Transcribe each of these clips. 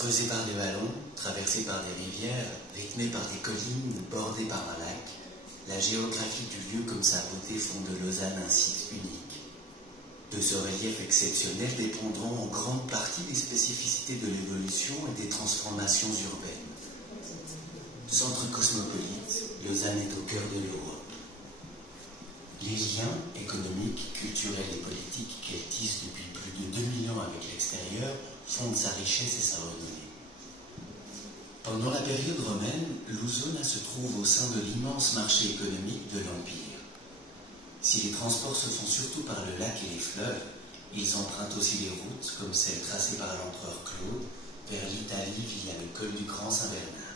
Creusée par des vallons, traversée par des rivières, rythmée par des collines, bordée par un lac, la géographie du lieu comme sa beauté font de Lausanne un site unique. De ce relief exceptionnel dépendront en grande partie des spécificités de l'évolution et des transformations urbaines. Centre cosmopolite, Lausanne est au cœur de l'Europe. Les liens économiques, culturels et politiques qu'elle tisse depuis plus de 2 000 ans avec l'extérieur fondent sa richesse et sa renommée. Pendant la période romaine, Lousona se trouve au sein de l'immense marché économique de l'Empire. Si les transports se font surtout par le lac et les fleuves, ils empruntent aussi des routes comme celle tracée par l'empereur Claude vers l'Italie via le col du Grand Saint-Bernard.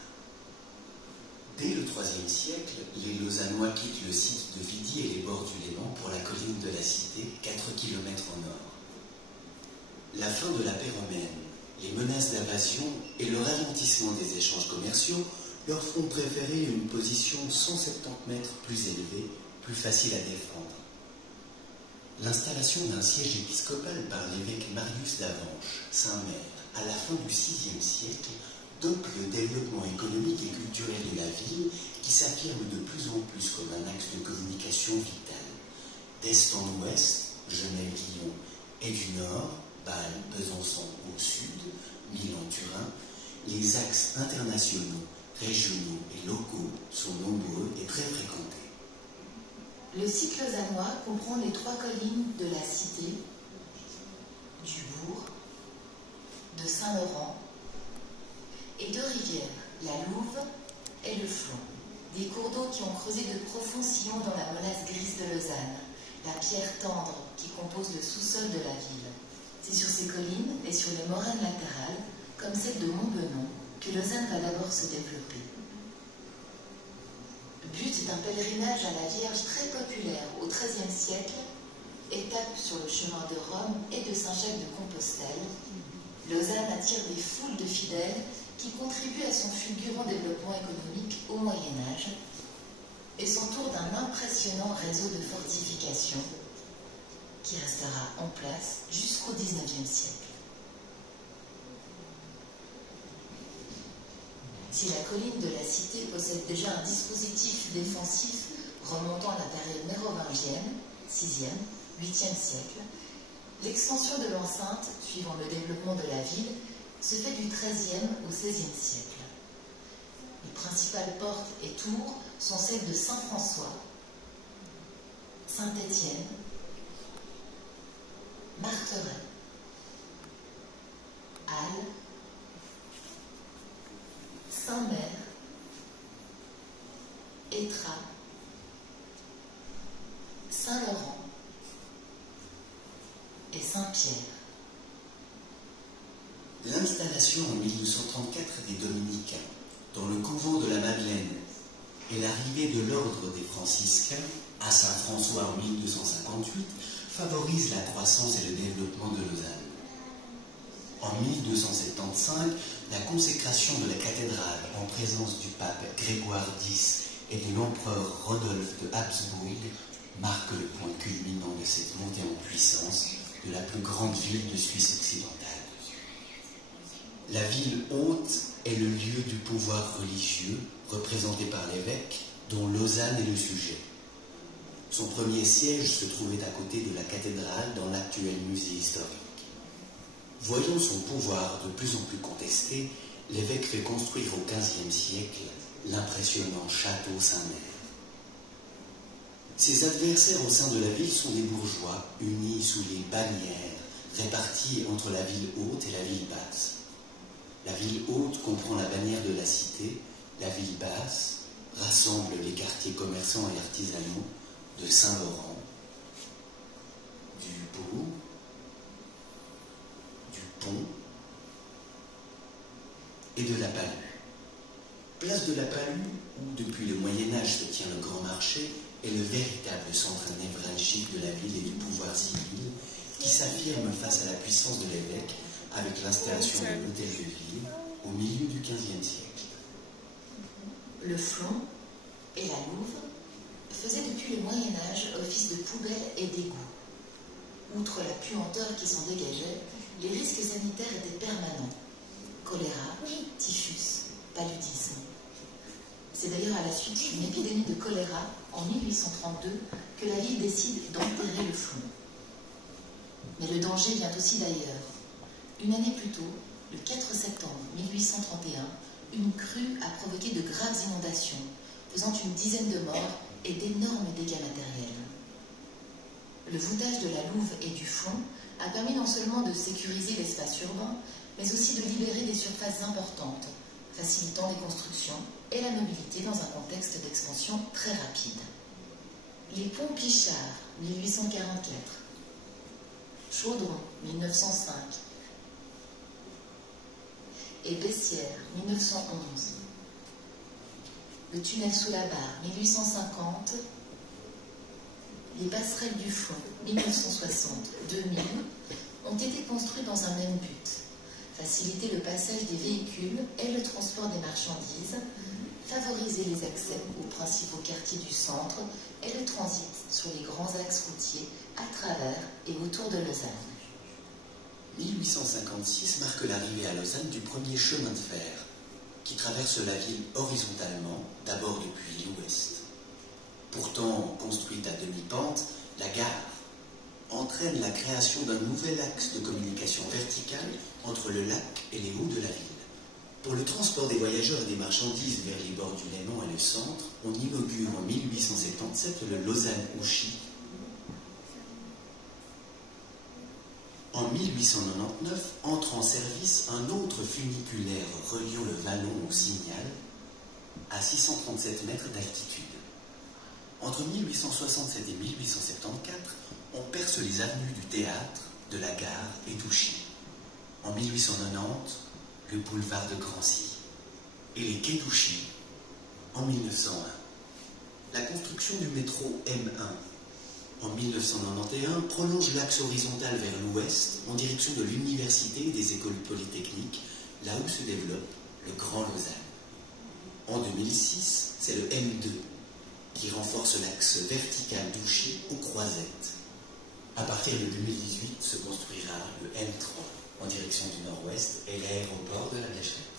Dès le IIIe siècle, les Lausannois quittent le site de Vidi et les bords du Léman pour la colline de la Cité, 4 km au nord. La fin de la paix romaine, les menaces d'invasion et le ralentissement des échanges commerciaux leur font préférer une position 170 mètres plus élevée, plus facile à défendre. L'installation d'un siège épiscopal par l'évêque Marius d'Avanches, Saint-Mère, à la fin du VIe siècle, dope le développement économique et culturel de la ville qui s'affirme de plus en plus comme un axe de communication vital. D'est en ouest, Genève-Lyon, et du nord, Bâle, Besançon au sud, Milan-Turin, les axes internationaux, régionaux et locaux sont nombreux et très fréquentés. Le site lausannois comprend les 3 collines de la Cité, du Bourg, de Saint-Laurent et 2 rivières, la Louve et le Flon. Des cours d'eau qui ont creusé de profonds sillons dans la molasse grise de Lausanne, la pierre tendre qui compose le sous-sol de la ville. C'est sur ces collines et sur les moraines latérales, comme celle de Montbenon, que Lausanne va d'abord se développer. But d'un pèlerinage à la Vierge très populaire au XIIIe siècle, étape sur le chemin de Rome et de Saint-Jacques-de-Compostelle, Lausanne attire des foules de fidèles qui contribuent à son fulgurant développement économique au Moyen-Âge et s'entoure d'un impressionnant réseau de fortifications qui restera en place jusqu'au XIXe siècle. Si la colline de la Cité possède déjà un dispositif défensif remontant à la période mérovingienne, 6e, 8e siècle, l'extension de l'enceinte, suivant le développement de la ville, se fait du XIIIe au XVIe siècle. Les principales portes et tours sont celles de Saint-François, Saint-Étienne, Marteret, Halle, Saint-Mère, Étras, Saint-Laurent et Saint-Pierre. L'installation en 1234 des Dominicains dans le couvent de la Madeleine et l'arrivée de l'ordre des franciscains à Saint-François en 1258 favorisent la croissance et le développement de Lausanne. En 1275, la consécration de la cathédrale en présence du pape Grégoire X et de l'empereur Rodolphe de Habsbourg marque le point culminant de cette montée en puissance de la plus grande ville de Suisse occidentale. La ville haute est le lieu du pouvoir religieux représenté par l'évêque dont Lausanne est le sujet. Son premier siège se trouvait à côté de la cathédrale dans l'actuel musée historique. Voyant son pouvoir de plus en plus contesté, l'évêque fait construire au XVe siècle l'impressionnant château Saint-Mère. Ses adversaires au sein de la ville sont des bourgeois unis sous les bannières réparties entre la ville haute et la ville basse. La ville haute comprend la bannière de la Cité, la ville basse rassemble les quartiers commerçants et artisanaux de Saint-Laurent, du Bourg, du Pont et de la Palue. Place de la Palue, où depuis le Moyen-Âge se tient le grand marché, est le véritable centre névralgique de la ville et du pouvoir civil qui s'affirme face à la puissance de l'évêque avec l'installation de l'hôtel de ville au milieu du XVe siècle. Le Flon et la Louve faisaient depuis le Moyen-Âge office de poubelle et d'égout. Outre la puanteur qui s'en dégageait, les risques sanitaires étaient permanents. Choléra, la suite d'une épidémie de choléra en 1832 que la ville décide d'enterrer le flon. Mais le danger vient aussi d'ailleurs. Une année plus tôt, le 4 septembre 1831, une crue a provoqué de graves inondations, faisant une dizaine de morts et d'énormes dégâts matériels. Le voûtage de la louve et du flon a permis non seulement de sécuriser l'espace urbain, mais aussi de libérer des surfaces importantes, facilitant les constructions et la mobilité dans un contexte d'expansion très rapide. Les ponts Pichard, 1844, Chaudron, 1905, et Bessières, 1911, le tunnel sous la barre, 1850, les passerelles du flon, 1960-2000, ont été construits dans un même but, faciliter le passage des véhicules et le transport des marchandises, favoriser les accès aux principaux quartiers du centre et le transit sur les grands axes routiers à travers et autour de Lausanne. 1856 marque l'arrivée à Lausanne du premier chemin de fer, qui traverse la ville horizontalement, d'abord depuis l'ouest. Pourtant construite à demi-pente, la gare entraîne la création d'un nouvel axe de communication verticale entre le lac et les hauts de la ville. Pour le transport des voyageurs et des marchandises vers les bords du Léman et le centre, on inaugure en 1877 le Lausanne-Ouchy. En 1899, entre en service un autre funiculaire reliant le Vallon au Signal, à 637 mètres d'altitude. Entre 1867 et 1874, on perce les avenues du théâtre, de la gare et d'Ouchy. En 1890, le boulevard de Grancy et les quais d'Ouchy en 1901. La construction du métro M1 en 1991 prolonge l'axe horizontal vers l'ouest en direction de l'université et des écoles polytechniques, là où se développe le Grand Lausanne. En 2006, c'est le M2 qui renforce l'axe vertical d'Ouchy aux Croisettes. À partir de 2018 se construira le M3 en direction du nord-ouest et l'aéroport de la Lécherette.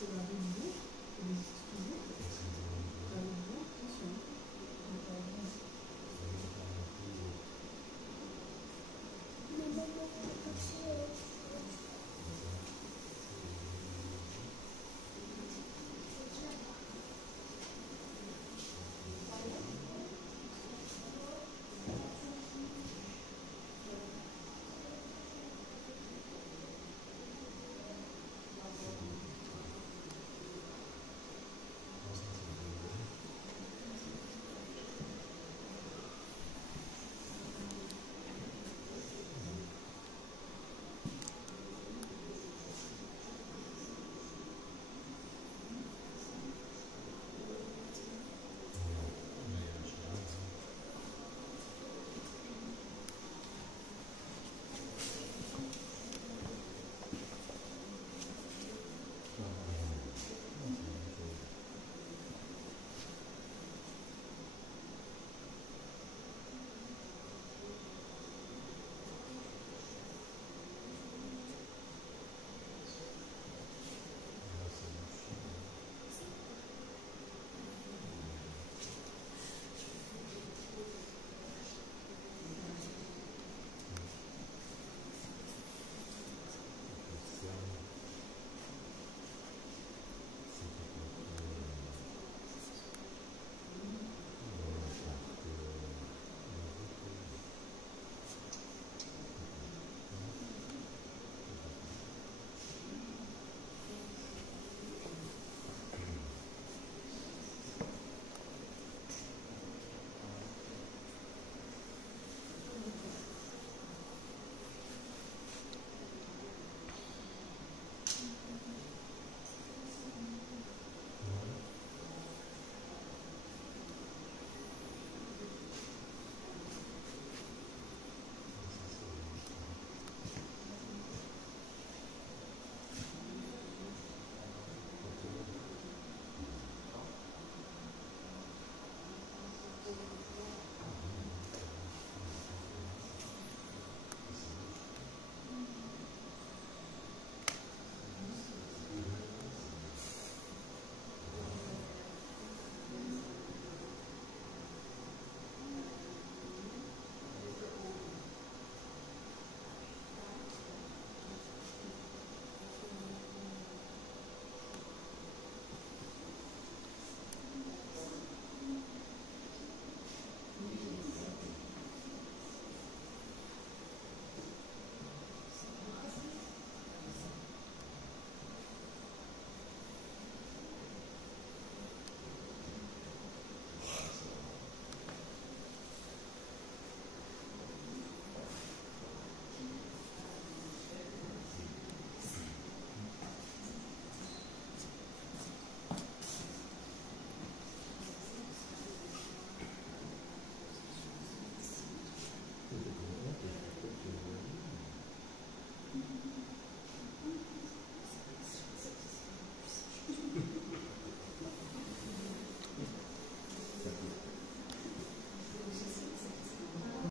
c'est la rue du Bourg, qui existe toujours.